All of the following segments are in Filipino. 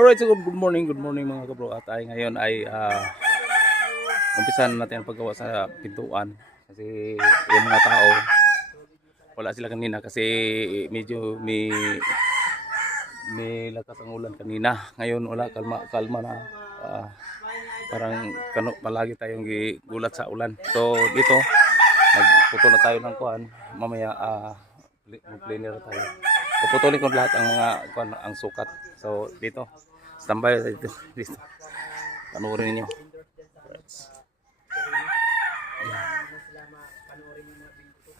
Alright, so good morning mga kabro. At ay ngayon ay umpisan natin ang paggawa sa pintuan. Kasi yung mga tao, wala sila kanina kasi medyo may lakas ang ulan kanina. Ngayon wala, kalma na. Parang palagi tayong gulat sa ulan. So dito, nagputo na tayo ng kuhan. Mamaya mag-cleaner tayo. Puputulin ko lahat ang mga kuhan, ang sukat. So dito, standby dito. Panuorin niyo.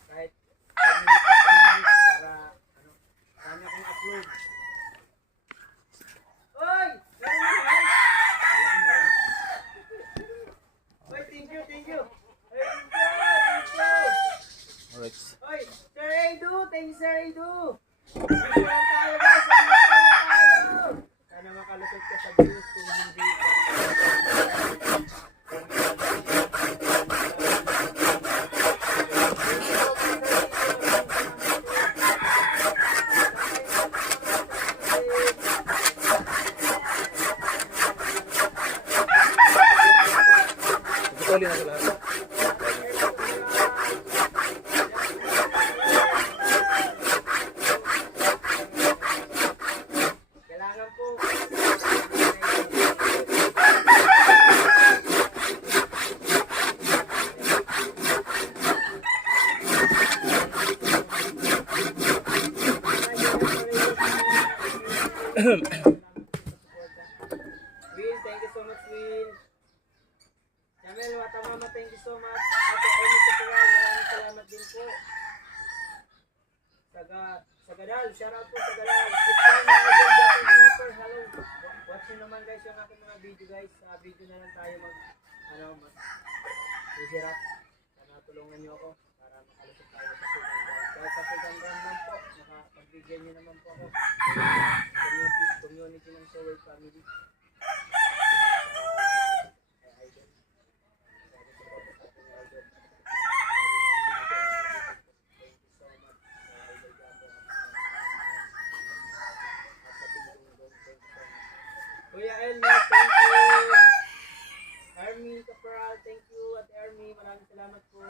Kahit 5 minutes para sana kong upload. Oy! Oy, thank you. Thank you. Alright. Oy, Sir Edu, thank you Sir Edu. Magsimulan tayo guys, magsimulan tayo. Sana makalusot ka sa views kung hindi. Puputulin na lahat. Kailangan po Will, thank you so much, Will. Jamel, Watamama, thank you so much. Ate Amy Katuran, maraming salamat din po. Sagadal, shout out po Sagadal. It's time na Idol Japan Super. Hello. Watch nyo naman guys yung aking mga video guys. Sa video na lang tayo mas hihirap. Sana tulungan nyo ako para makalusot tayo sa Sugandan. Dahil sa Sugandan naman po, makapagbigyan nyo naman po ako. Community ng Soway family. Kuya Elmer, thank you. Army Caporal, thank you. At Army, maraming salamat po.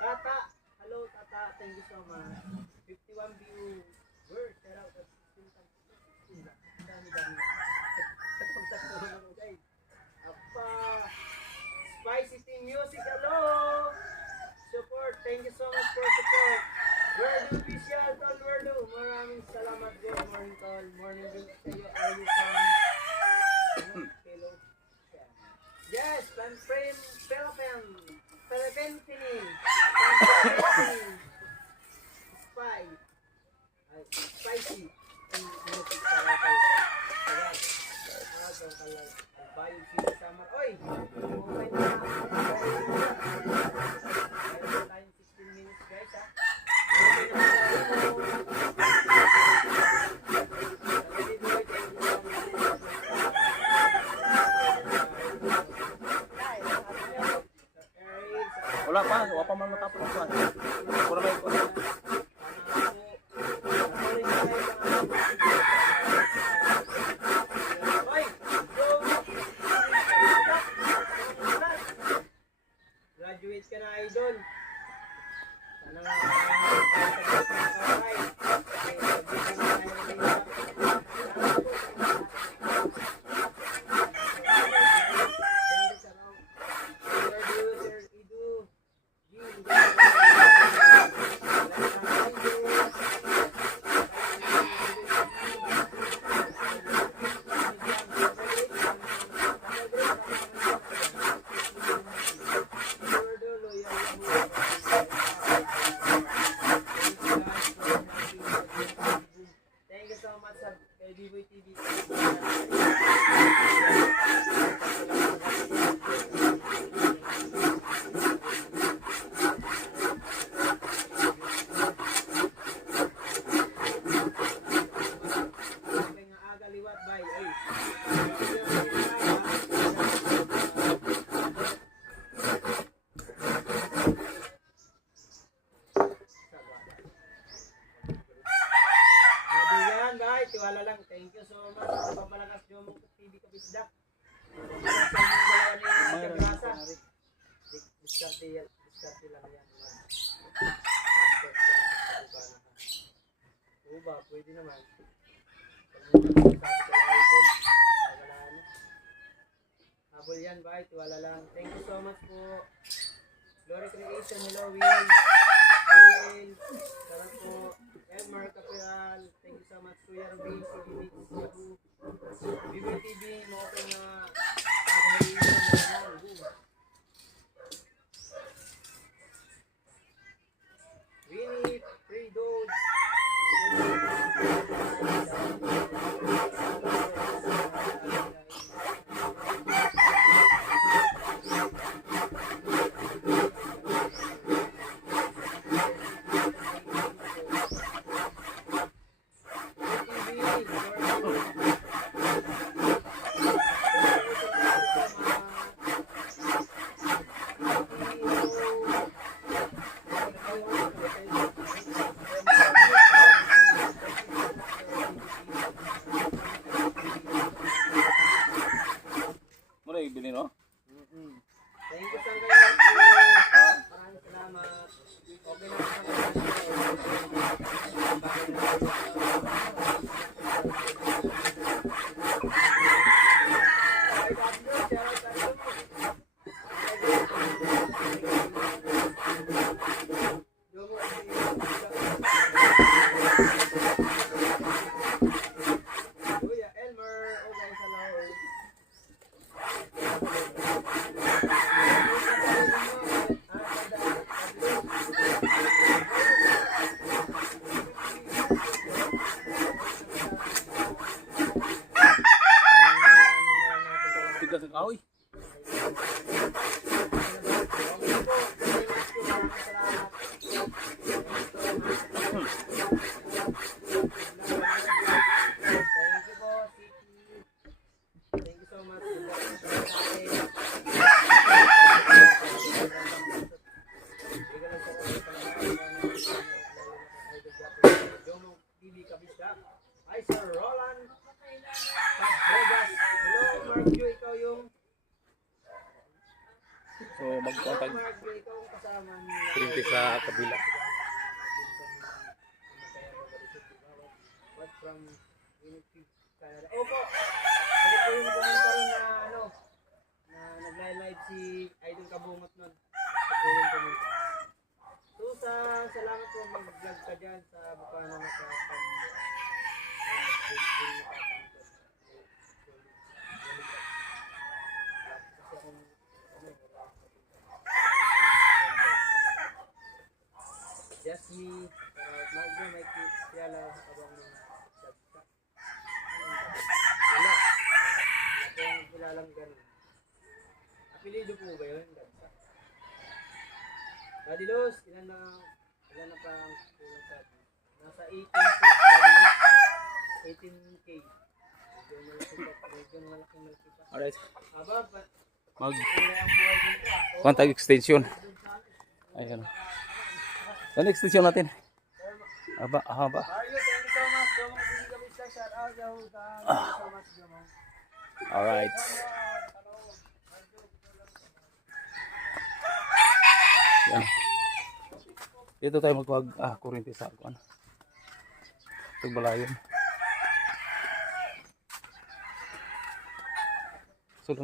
Tata, hello Tata, thank you so much. 51 viewers, shout out at 16. Dami. Apa, Spicy Team Music, hello. Support, thank you so much for support. World Official, Tol World, maraming salamat. Good morning, Tol. Morning din sa iyo. Are you from Hello? Yes, Philippines. Spicy. Music para kayo. Bayo si Samar. Oy! Okay na. Meron tayong 16 minutes guys ha. Wala pa man matapos ito. Pura may ito. Graduate ka na, idol. Sana nga tiwala lang. Thank you so much. Papalakas yung mga TV Kabisdak. Sa inyong dalawa ni Kagrasa. Diskarte lang yan. Oo ba? Pwede naman. Habol yan ba? Tiwala lang. Thank you so much po. Glory Creation. Hello Will. Will. Sarap po. Elmer Capiral. Thank you so much. Kuya Rubin. CBB. Bibi TV. Mga po na Winnie. Fredo. Muna ibili no? Thank you sa kayo. Maraming salamat. Okay na Kuya Elmer, okay sa lahat. Tigas ng kahoy. Thank you so much. TV Kabisdak. Hi Sir Roland. Pagregas. Hello Mark Joe, ikaw yung So magkontag Mark Joe, ikaw yung kasama ni printe sa kabila. What from Winnipeg, Canada. Opo. Ako po yung pumunta rin na ano na nag-live si Idol Kabungot nun. Ako po yung pumunta. So salamat po mag-vlog ka dyan sa Bukana na sa just me, magdo may kilala abang mga dagsa. Wala. Wala po ang kilalang ganun. Apelido po ba yun? Dagsa. Daddy Los, ilan na pa ang kulang sa atin? Nasa 18 po, Daddy Los. 18K. Medyo malaking malaki pa. Alright. Aba, Mag kulay ang buhay dito. kontag extension. Ayun. Ano extension natin? Haba. Mario, thank you so much. Domong hindi kami sa shout out. Thank you so much, Domong. Alright. Yan. Dito tayo kuryente sa kuan. Pagbalayon. So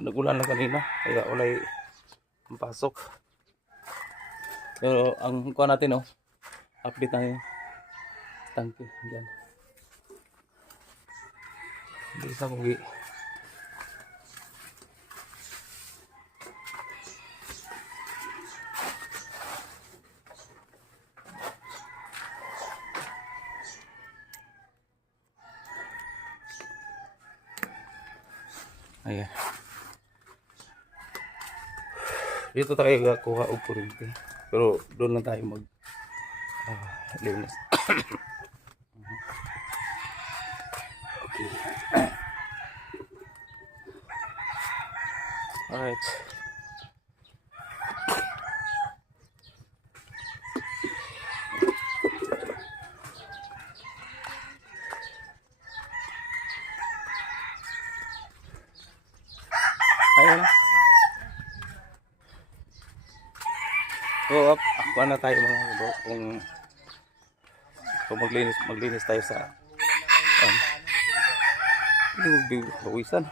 nagulan lang kanina kaya ulay ang pasok. Pero ang kuha natin update na yung tangke dyan. Hindi sa kugi. Ayan. Dito tayo kuha og kuryente. Pero doon lang tayo linis. Okay. Alright. na tayo mga bro, kung maglinis tayo sa hindi mo bawisan.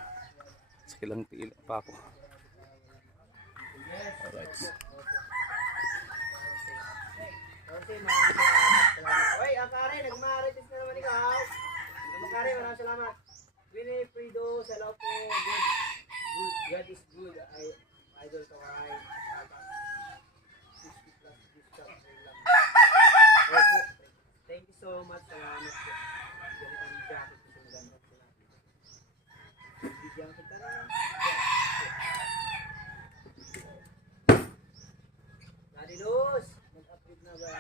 Sige lang pa ako. Alright. Okay, maraming salamat. Oy, Akare, nagmarites na naman ikaw. Akare, maraming salamat. Winifredo, salaw po. Good. God is good. Idol ko ay 60 plus discount lang. Opo. Thank you so much. Salamat po. Yan ang jacket ko sa maganda sila. Bigyan kita na. Daddy Luz, nag-upgrade na ba?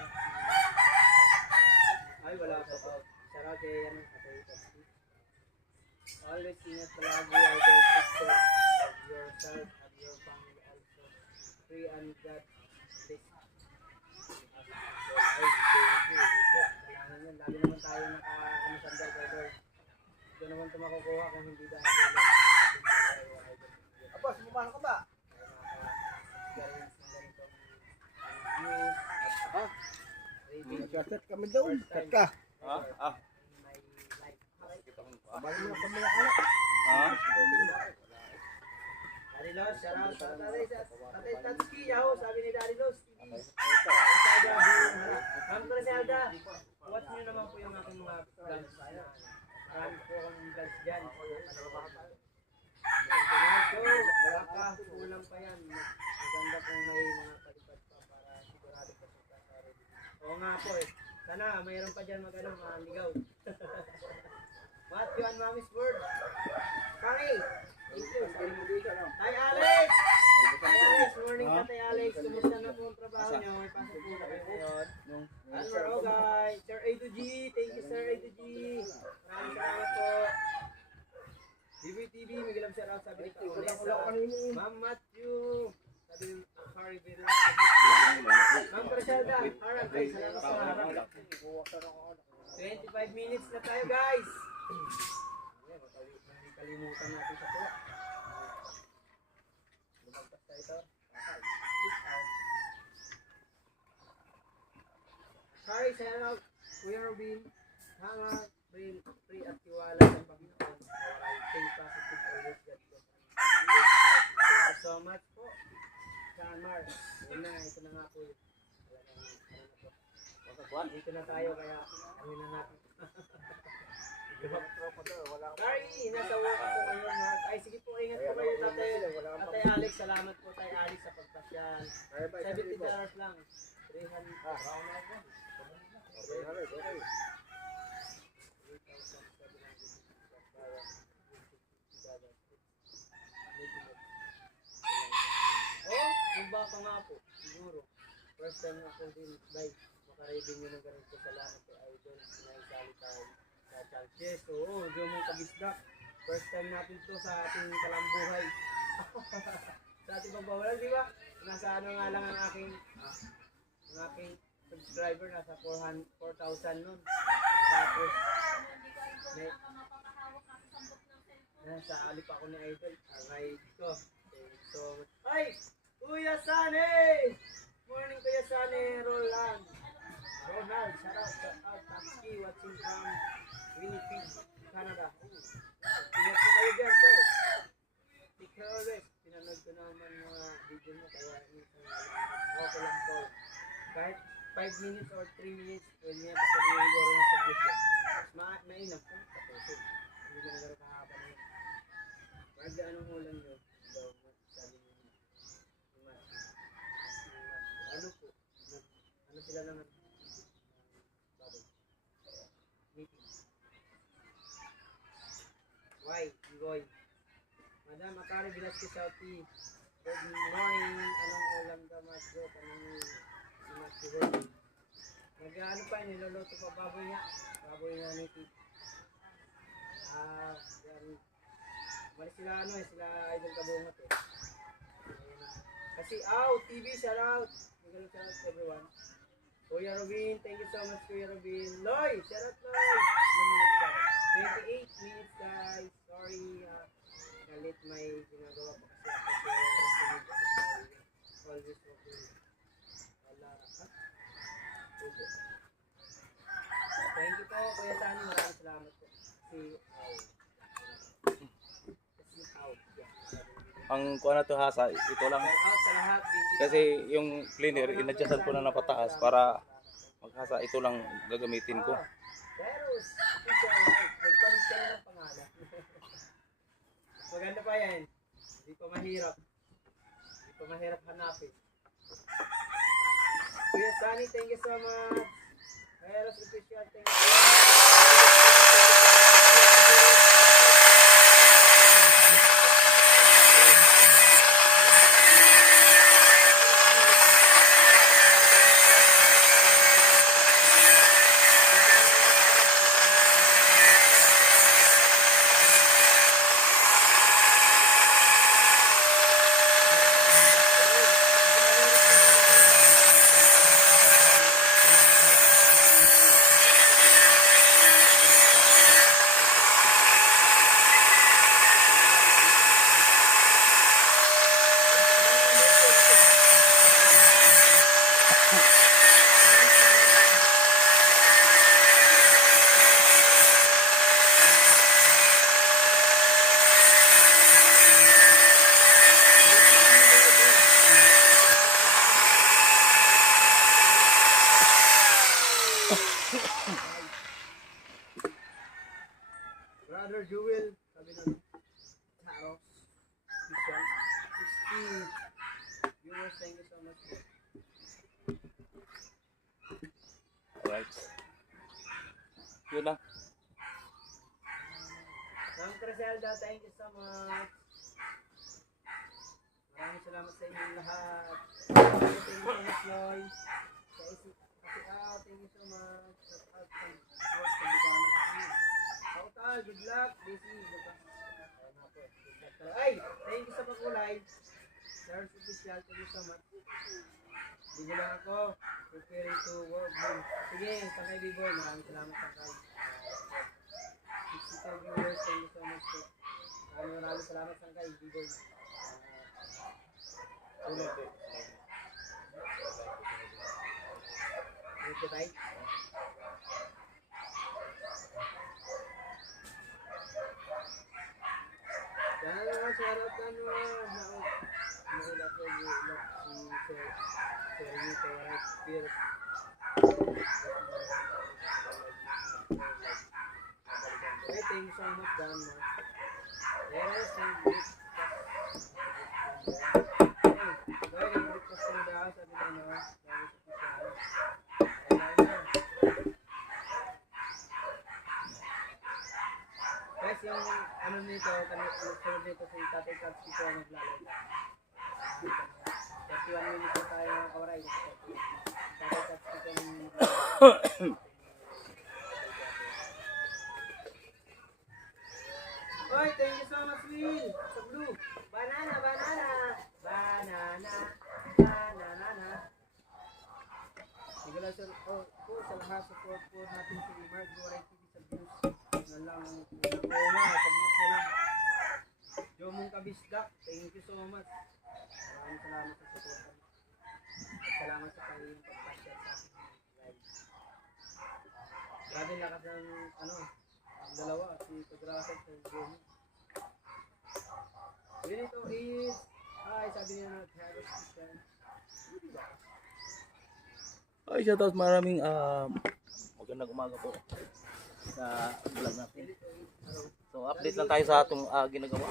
Ay, wala pa po. Shout kay yan, Atay Taxi. Always ingat palagi, idol, sister of yourself and your family also. Free and God bless. Ay, thank you. Kailangan yan. Lagi naman tayo naka-sandal, idol. Ito naman ito makukuha kung hindi dahil yan. Apos, bumano ka ba? Chat kami doon. Chat ka. Ha? Balik mo na kami na anak. Ha? Daddy Los, shout out sa Tatay Tatsky, yaho, sabi ni Daddy Los. Ma'am Criselda, watch nyo naman po yung aking mga vlogs. Marami po akong vlogs dyan. So, wala pa, kulang pa yan. Maganda kung may mga palipad pa para sigurado pa sa rin. Oo nga po eh. Sana mayroon pa dyan maligaw. Matthew and Mommy's Word. Kari, thank you. Tay Alex! Tay Alex, morning ka Tay Alex. Kumusta na po ang trabaho niyo? May pasok po na kayo ngayon. Anwar Ogay, Sir A to G. Thank you Sir A to G. Maraming salamat po. BBTV, Miguel shout out sabi ni Paoles. Ma'am Matthew, sabi ni Harry Villa. Ma'am Criselda, harap kayo. Salamat sa harap. 25 minutes na tayo guys. Hindi kalimutan natin sa tuwa. Lumagpas tayo ito. Sorry, shout out. Kuya Robin. Hanga, free at tiwala ng Panginoon. I think positive always God bless. Thank you so much po. Saan Mar? Yun na, ito na nga po yun. Dito na tayo kaya kami na natin. Sorry, nasa work ako ngayon. Ay, sige po, ingat po kayo Tatay Alex. Salamat po Tay Alex sa pagpasyal. $70 lang. 300. Oh, yung baka nga po, siguro. First time ako din, guys, makarevenue ng ganito. Salamat kay Idol, naisali tayo sa Chances. Oo, diyo mong kabisdak. First time natin to sa ating kalambuhay. Sa ating pagbawalan, di ba? Nasa ano nga lang ang aking subscriber, nasa 4,000 nun. Tapos, nasa alip ako ni Idol. Alright, ito. So, ay! Kuya Sane! Morning Kuya Sane, Ronald, shout out, Tatsky, watching from Winnipeg, Canada. Ingat po kayo dyan, sir. Take care always. Pinanood ko naman mga video mo, kaya okay lang po. Kahit 5 minutes or 3 minutes, pwede niya pasabihin ko rin sa gusto. Mainam po, kapusod. Hindi ko nagaro kahaba na yun. Kahit anong ulan nyo, sabi niyo. Ano po? Ano sila naman? Baboy. Meeting. Why? Igoy. Madam Akari Velasquez Sauti. Good morning. Anong ulam ka, Mas Bro? Anong Mas Bro? Nag-ano pa, niloloto pa baboy nga. Baboy nga ni Tito. Yan. Bali sila sila Idol Kabungot eh. Kasi TV, shout out. Shout out to everyone. Kuya Robin, thank you so much Kuya Robin. Loy, shout out Loy. 28 minutes guys. Sorry, galit may ginagawa pa kasi ako. Always working. Wala. Thank you po, Kuya Sunny. Maraming salamat po. Out. Ang kuha na to hasa, ito lang. Shout out sa lahat. Busy Kasi yung cleaner, inadjustan ko na napataas para maghasa. Ito lang gagamitin ko. Pero, official life. Nagpalit ka na ng pangalan. Maganda pa yan. Hindi pa mahirap. Hindi pa mahirap hanapin. Kuya Sunny, thank you so much. Eros Official, thank you. Brother Jewel, sabi ng Taros, Official, 60 viewers, thank you so much. Alright. Yun lang. Ma'am Criselda, thank you so much. Maraming salamat sa inyong lahat. Thank you so much, Loy. Sa Asiao, thank you so much. Shout out sa work sa Bugana. Kautal, good luck. Busy, bukas. Ayun na po. Good luck talaga. Ay, thank you sa pagkulay. Charles Official, thank you so much. Hindi lang ako. Preparing to work. Sige, Sangkay B-Boy. Maraming salamat, Sangkay. 65 viewers, thank you so much po. Maraming salamat, Sangkay B-Boy. Ulit. Ulit tayo. Dahil shoutout na naulak ko yung si Sir Nito right here. Okay, thank you so much, Dan. Yes, thank you. Okay, breakfast na daw, sabi na no. Guys, yung ano nito, sunod nito si Tatay Cats dito naglalagay. 31 minutes na tayo mga kawaray. Tatay Cats dito naglalagay. Oy, thank you so much, Will. Sa blue. Banana, banana. Banana. Banana. Sige lang sir. Oh, po sa lahat support po natin si Mark Duray TV sa views. Na lang. Oo nga, sa views na lang. Jomong Kabisdak, thank you so much. Maraming salamat sa support. At salamat sa kanyang pagpasya sa aking live. Grabe lakas ng ano, ang dalawa, si Padrasag sa Jomong. Ganito is, ay sabi niya na Harris Christian. Ay, shoutout, maraming magandang umaga po sa vlog natin. So, update lang tayo sa atong ginagawa.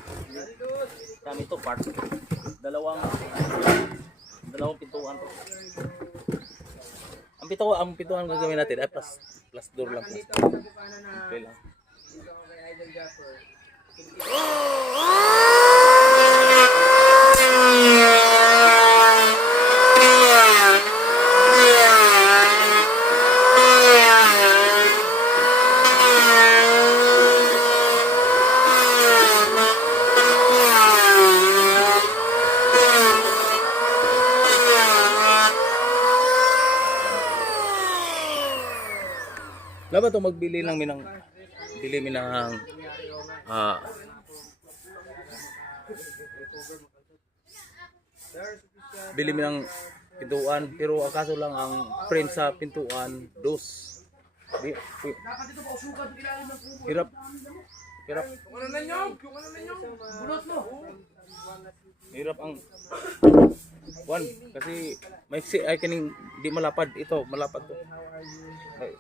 Kami to part. Dalawang pintuan to. Ang pintuan gagawin natin ay plus door lang. Dito ako sa bukana na, Okay lang. dito ako kay Idol Japper. Dapat to magbili lang minang bili minang bili minang pintuan, pero ang kaso lang ang print sa pintuan, dos. Hirap. Hirap. Hirap ang one kasi maiksi ay kining di malapad ito, malapad to. Ay,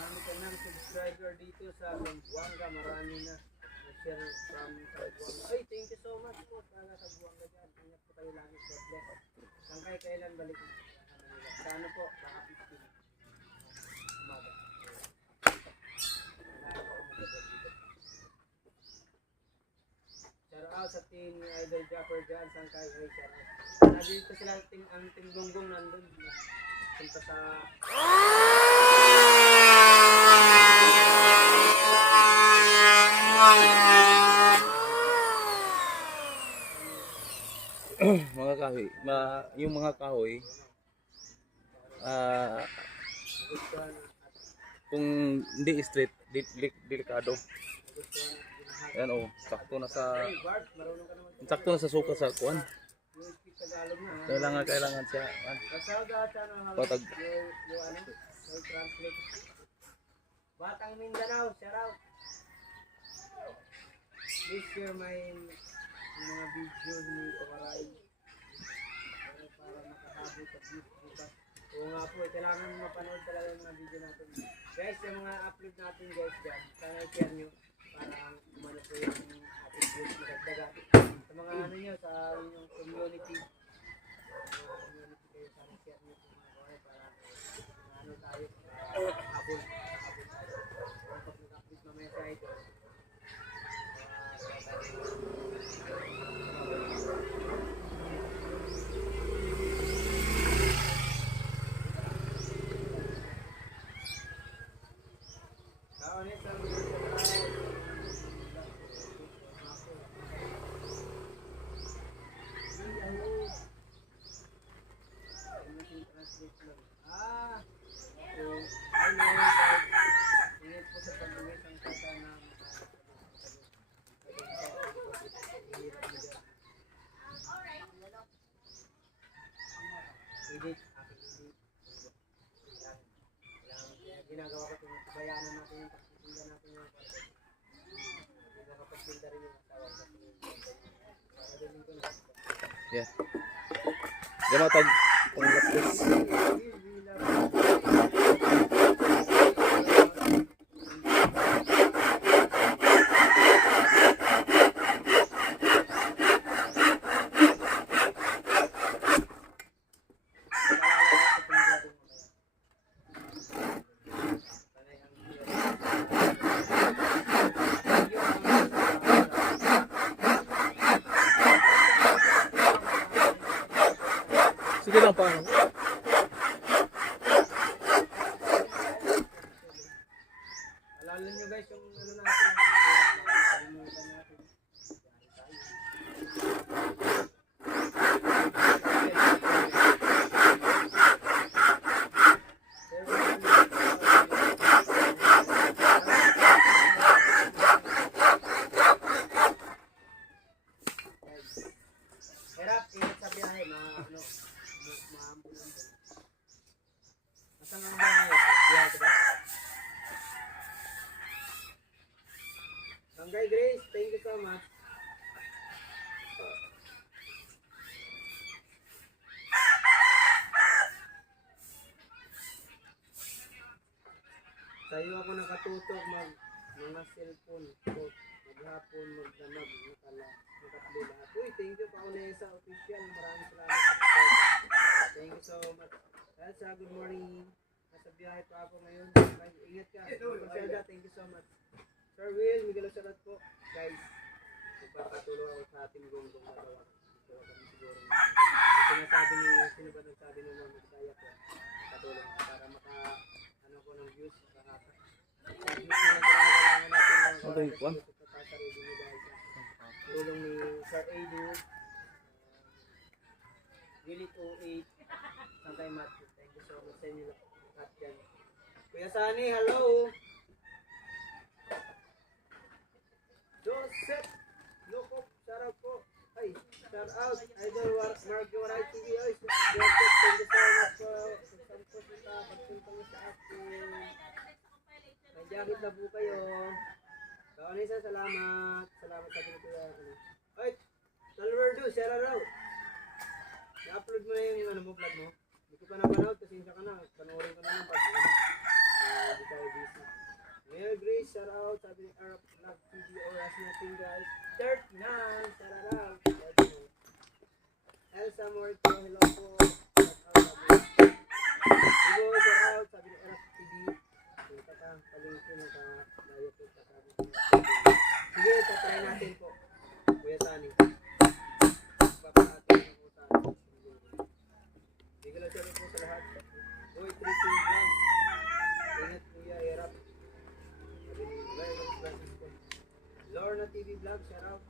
Marami ka ng subscriber dito sa Buanga. Marami na nag-share from Buanga. Ay, thank you so much po sana sa Buanga dyan. Ingat po kayo lagi. God bless. Hanggang kailan balik sa Manila. Sa ano po? Baka 15. Umaga. Shout out sa team ni Idol Japper dyan. Sangkay. Ay, shout out. Nandito sila ang team gonggong nandun. Punta sa... mga kahoy, yung mga kahoy kung hindi straight, delikado. Ayan oh, sakto na sa suka sa kuan. Kailangan siya. Patag. Batang Mindanao, shout out. Please share my mga video ni Kawaray para makahabol sa views bukas. Oo nga po, kailangan mapanood talaga yung mga video natin. Guys, yung mga upload natin guys dyan, sana i-share nyo para umano po yung ating views magagdagan. Sa mga ano nyo, sa inyong community, kayo sana i-share nyo sa mga kawaray para ano tayo, habol tayo. Kung pag nag-upload mamaya sa idol, ingat po sa pag-uwi ng kasa na edit, ginagawa ko itong bayanan natin yung pagtitinda natin yung kwarto. Nakapagtinda rin yung asawa ko. Nakadaling ko na. Yeah. Gamatag panglatis. Sige lang paano. Alala nyo guys yung ano natin. Kalimutan natin. Hirap, ingat sa biyahe, maambulan. Masang ang biyahe, diba? Sanggay Grace, thank you so much. Sa iyo ako nakatutok mga cellphone ko. Gihapon magdamag nakatlo lahat. Uy, thank you Paulesa official. Maraming salamat sa support. Thank you so much. Elsa, good morning. Nasa biyahe pa ako ngayon. Ingat ka. Elsa, thank you so much. Sir Will, Miguel Salat po. Guys, magpapatuloy ako sa ating gonggong magawa. Ito kami siguro. Yung sinasabi ni, sino ba nagsabi ng mga Bisaya po? Patulong para ano ko ng views. At least na nagkakalangan natin ng Okay, Juan. tulong ni Sir Edu. Willie 08. Santay Matthew. Thank you so much sa inyo lahat dyan. Kuya Sani, hello! Joseph Lokop, shout out po. Ay, shout out. Idol Mark Waray TV. Ay, Joseph, thank you so much po. Sampos sa pagpunta mo sa akin. May jacket na po kayo. Kaunisa, salamat. Salamat sa pinituya. Ay, Talwerdo, shout out. I-upload mo na yung ano mo, vlog mo. Hindi ko pa napanood, pasensya ka na. Panoorin ko na lang pag hindi tayo busy. Mayor Grace, shout out. Sabi ni Arab Vlog TV, oras natin guys. 39, shout out. Elsa Morito, hello po. Shout out, sabi. Digo, shout out. Sabi ni Arab TV. Kita ka, palingkin na ka. Layo po ka sabi ni Arab TV. Sige, tatry natin po. Kuya Sani. Papahatin na po sa atin. Hindi ko lang sabi po sa lahat. Boy, 3 vlog. Ingat kuya, Erap. Sabi ni Francisco. Lorna TV vlog, shout out.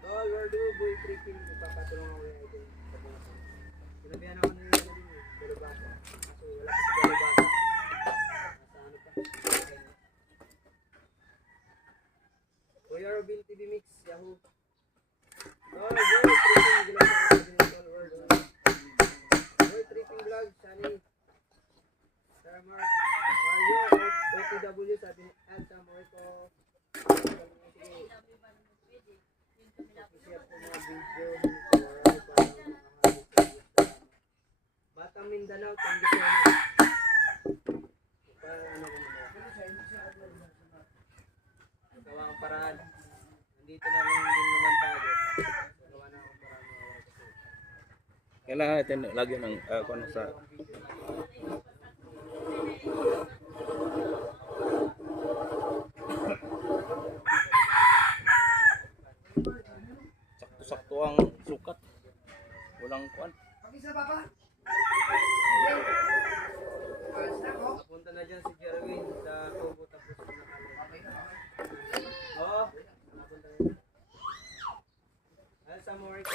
Tol, where do boy 3 king? Magpapatulong ako yung idol. Sinabihan ako na yung ano din eh, Dalubasa. Kaso wala kasi Dalubasa. Nasa ano pa? Kuya Robin TV Mix, Yahoo. Tol, boy 3 king. Gilang sa sabi ni Tol, where do? Boy 3 king vlog, Shani. Sir Mark, Mario, OTW, sabi ni Elsa Morito. Official po mga video dito, alright, para makahalit sa iyo. Batang Mindanao, thank you so much. Para ano ko mo. Gawa ang paraan. Nandito na lang din naman tayo. Gawa na akong paraan mga oras kasi. Kailangan natin lagi ng kung ano sa sakto-sakto ang sukat. Walang kuan. Napunta na dyan si Jerwin sa Tubo tapos na Oo, napunta na dyan. Elsa Morito.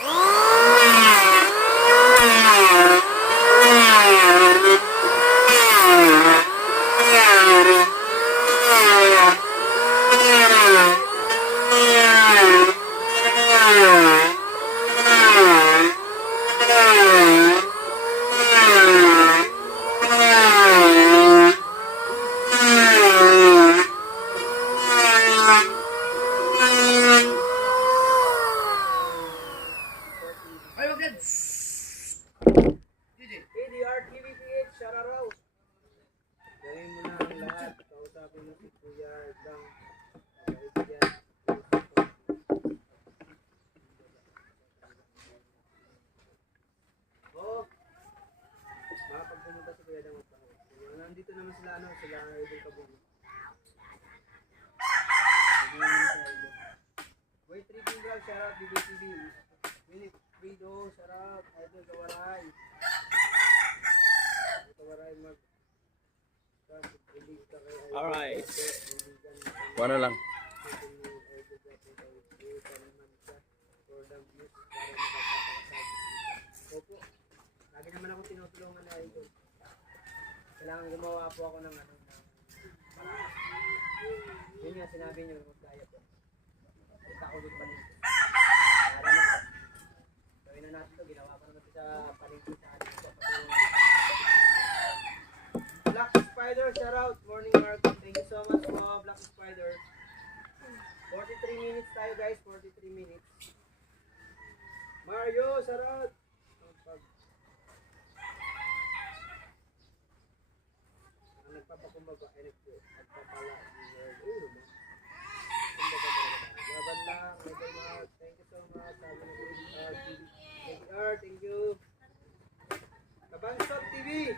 ADR TVPH, shout out. Gawin mo na ang lahat. Kausapin mo si Kuya Dang. Kaibigan. Oo. Baka pag pumunta si Kuya Dang magpahawag. Nandito naman sila, sila Idol Kabulo. Boy 3 King Vlog, shout out BBTV. Winnie Frido, shout out Idol Kawaray. Kawaray mag Alright. Ano lang. Opo. Lagi naman ako tinutulungan na idol. Kailangan gumawa po ako ng paraan. Yun nga sinabi niyo mag-diet po. Kita ko ulit panin. Para na. Gawin na natin ito. Ginawa ko naman ito sa palengke sa atin po. Black Spider, shout out. Morning Mark. Thank you so much po, Black Spider. 43 minutes tayo guys. 43 minutes. Mario, shout out. Ang nagpapakumbaga, nagpapala. Kumbaga talaga. Kabandang, Michael Mark, thank you so much. Sabi ni JR, thank you. Kabansot TV.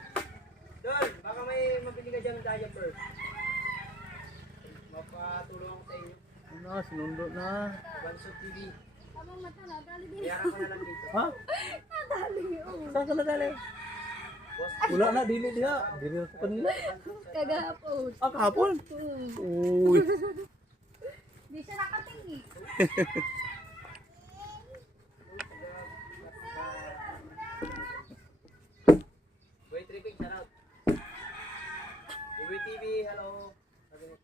Don, baka may mabili ka dyan ng diaper. Mapatulong ako sa inyo. Ano, sinundo na. Kabansot TV. Amang mata na, dali din. Kaya ka na lang dito. Ha? Dali, oh. Saan ka nadali? Boss, Wala na, dili diha. Dili na ko kanila. Kagahapon. Ah, kahapon? Uy. Di siya nakatingin. Boy Tripping, shout out. Iwi TV, hello. Sabi niya.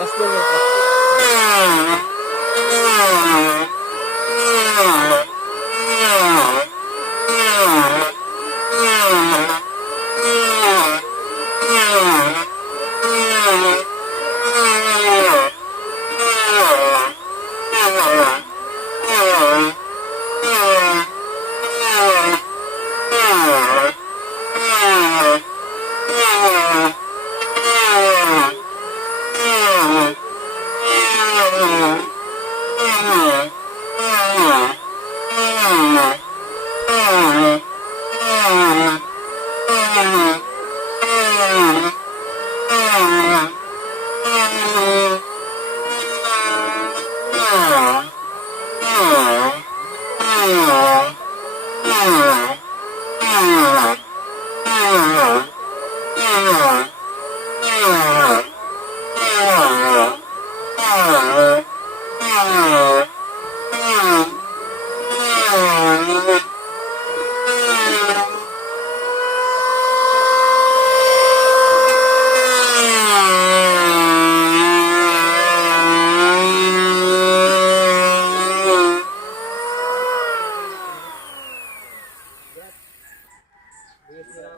Last door na.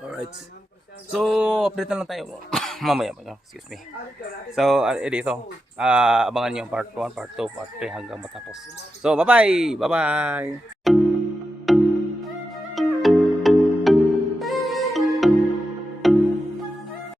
Alright. So, update na lang tayo. Mamaya pa. Excuse me. So, dito. Abangan niyo yung part 1, part 2, part 3 hanggang matapos. So, bye-bye! Bye-bye!